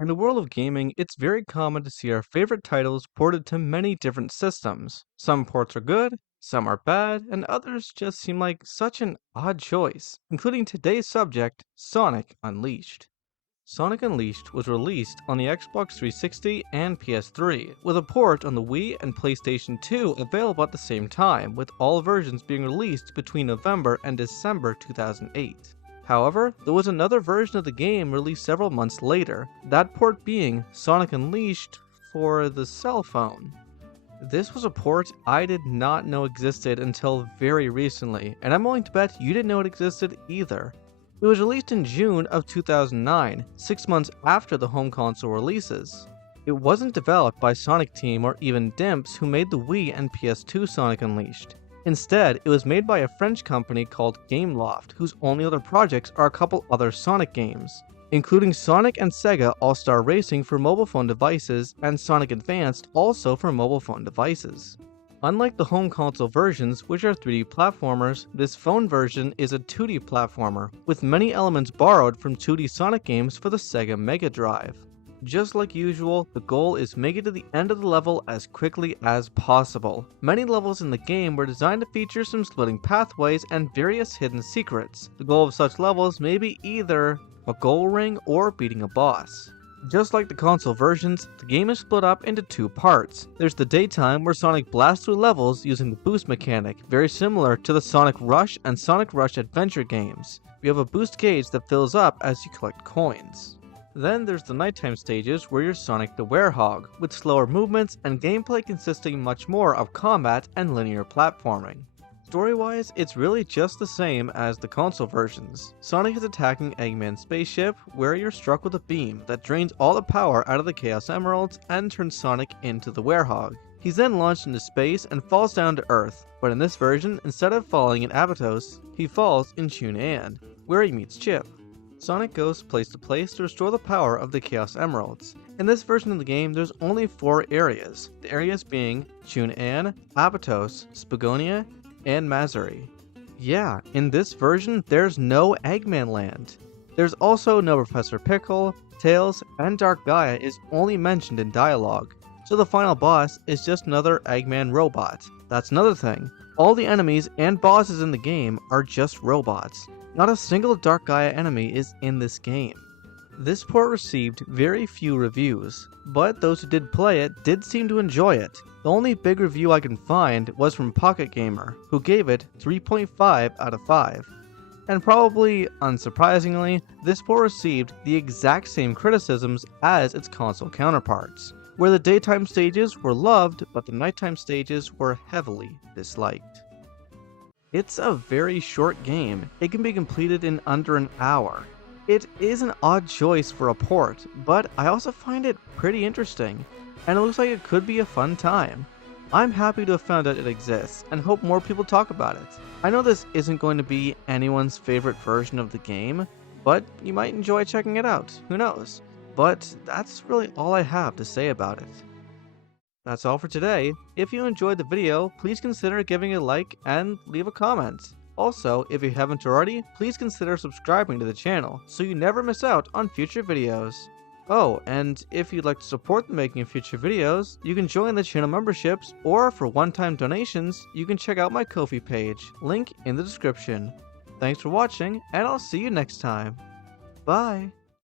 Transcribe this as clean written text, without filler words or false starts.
In the world of gaming, it's very common to see our favorite titles ported to many different systems. Some ports are good, some are bad, and others just seem like such an odd choice, including today's subject, Sonic Unleashed. Sonic Unleashed was released on the Xbox 360 and PS3, with a port on the Wii and PlayStation 2 available at the same time, with all versions being released between November and December 2008. However, there was another version of the game released several months later, that port being Sonic Unleashed for the Cellphone. This was a port I did not know existed until very recently, and I'm willing to bet you didn't know it existed either. It was released in June of 2009, 6 months after the home console releases. It wasn't developed by Sonic Team or even Dimps, who made the Wii and PS2 Sonic Unleashed. Instead, it was made by a French company called Gameloft, whose only other projects are a couple other Sonic games, including Sonic and Sega All-Star Racing for mobile phone devices and Sonic Advanced also for mobile phone devices. Unlike the home console versions, which are 3D platformers, this phone version is a 2D platformer, with many elements borrowed from 2D Sonic games for the Sega Mega Drive. Just like usual, the goal is make it to the end of the level as quickly as possible. Many levels in the game were designed to feature some splitting pathways and various hidden secrets. The goal of such levels may be either a goal ring or beating a boss. Just like the console versions, the game is split up into two parts. There's the daytime where Sonic blasts through levels using the boost mechanic, very similar to the Sonic Rush and Sonic Rush Adventure games. You have a boost gauge that fills up as you collect coins. Then there's the nighttime stages where you're Sonic the Werehog, with slower movements and gameplay consisting much more of combat and linear platforming. Story-wise, it's really just the same as the console versions. Sonic is attacking Eggman's spaceship, where you're struck with a beam that drains all the power out of the Chaos Emeralds and turns Sonic into the Werehog. He's then launched into space and falls down to Earth, but in this version, instead of falling in Abatos, he falls in Chun-An, where he meets Chip. Sonic goes place to place to restore the power of the Chaos Emeralds. In this version of the game, there's only 4 areas, the areas being Chun-An, Abatos, Spagonia, and Mazuri. Yeah, in this version, there's no Eggman Land. There's also no Professor Pickle, Tails, and Dark Gaia is only mentioned in dialogue, so the final boss is just another Eggman robot. That's another thing, all the enemies and bosses in the game are just robots. Not a single Dark Gaia enemy is in this game. This port received very few reviews, but those who did play it did seem to enjoy it. The only big review I can find was from Pocket Gamer, who gave it 3.5 out of 5. And probably, unsurprisingly, this port received the exact same criticisms as its console counterparts, where the daytime stages were loved, but the nighttime stages were heavily disliked. It's a very short game. It can be completed in under an hour. It is an odd choice for a port, but I also find it pretty interesting, and it looks like it could be a fun time. I'm happy to have found out it exists, and hope more people talk about it. I know this isn't going to be anyone's favorite version of the game, but you might enjoy checking it out, who knows? But that's really all I have to say about it. That's all for today. If you enjoyed the video, please consider giving it a like and leave a comment. Also, if you haven't already, please consider subscribing to the channel so you never miss out on future videos. Oh, and if you'd like to support the making of future videos, you can join the channel memberships, or for one-time donations, you can check out my Ko-fi page, link in the description. Thanks for watching, and I'll see you next time. Bye!